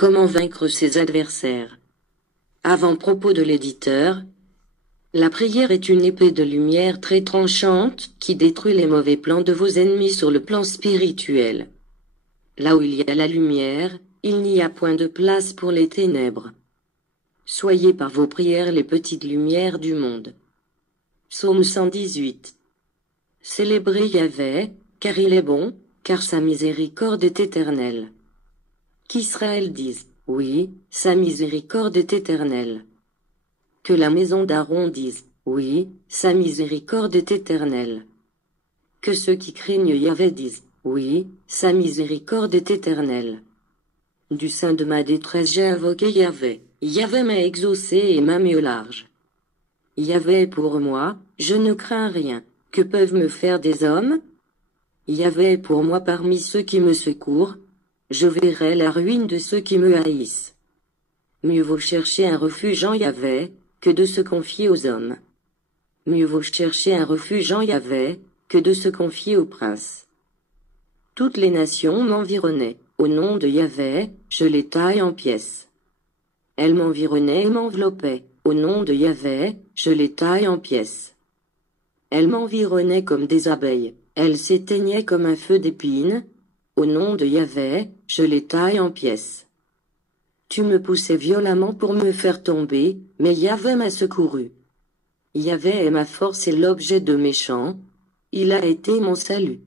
Comment vaincre ses adversaires? Avant-propos de l'éditeur. La prière est une épée de lumière très tranchante qui détruit les mauvais plans de vos ennemis sur le plan spirituel. Là où il y a la lumière, il n'y a point de place pour les ténèbres. Soyez par vos prières les petites lumières du monde. Psaume 118. Célébrez Yahvé, car il est bon, car sa miséricorde est éternelle. Qu'Israël dise, oui, sa miséricorde est éternelle. Que la maison d'Aaron dise, oui, sa miséricorde est éternelle. Que ceux qui craignent Yahvé disent, oui, sa miséricorde est éternelle. Du sein de ma détresse j'ai invoqué Yahvé, Yahvé m'a exaucé et m'a mis au large. Yahvé est pour moi, je ne crains rien, que peuvent me faire des hommes? Yahvé est pour moi parmi ceux qui me secourent, je verrai la ruine de ceux qui me haïssent. Mieux vaut chercher un refuge en Yahvé, que de se confier aux hommes. Mieux vaut chercher un refuge en Yahvé, que de se confier aux princes. Toutes les nations m'environnaient, au nom de Yahvé, je les taille en pièces. Elles m'environnaient et m'enveloppaient, au nom de Yahvé, je les taille en pièces. Elles m'environnaient comme des abeilles, elles s'éteignaient comme un feu d'épines, au nom de Yahvé, je les taille en pièces. Tu me poussais violemment pour me faire tomber, mais Yahvé m'a secouru. Yahvé est ma force et l'objet de mes chants, il a été mon salut.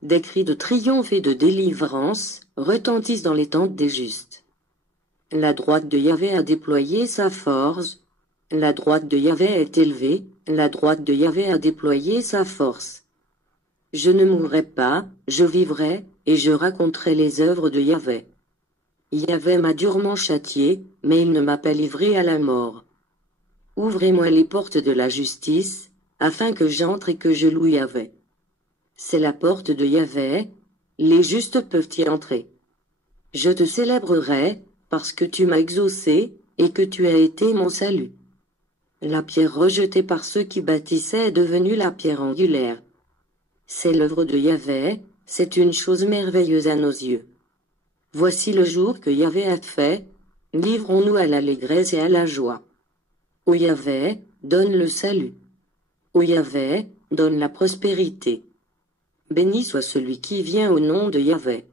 Des cris de triomphe et de délivrance retentissent dans les tentes des justes. La droite de Yahvé a déployé sa force, la droite de Yahvé est élevée, la droite de Yahvé a déployé sa force. Je ne mourrai pas, je vivrai, et je raconterai les œuvres de Yahvé. Yahvé m'a durement châtié, mais il ne m'a pas livré à la mort. Ouvrez-moi les portes de la justice, afin que j'entre et que je loue Yahvé. C'est la porte de Yahvé, les justes peuvent y entrer. Je te célébrerai, parce que tu m'as exaucé, et que tu as été mon salut. La pierre rejetée par ceux qui bâtissaient est devenue la pierre angulaire. C'est l'œuvre de Yahvé, c'est une chose merveilleuse à nos yeux. Voici le jour que Yahvé a fait, livrons-nous à l'allégresse et à la joie. Ô Yahvé, donne le salut. Ô Yahvé, donne la prospérité. Béni soit celui qui vient au nom de Yahvé.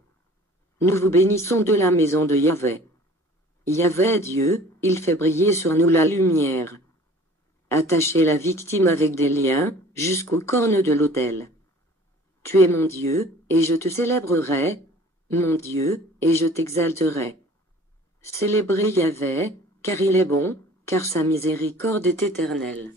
Nous vous bénissons de la maison de Yahvé. Yahvé est Dieu, il fait briller sur nous la lumière. Attachez la victime avec des liens, jusqu'aux cornes de l'autel. Tu es mon Dieu, et je te célébrerai, mon Dieu, et je t'exalterai. Célébrez Yahvé, car il est bon, car sa miséricorde est éternelle.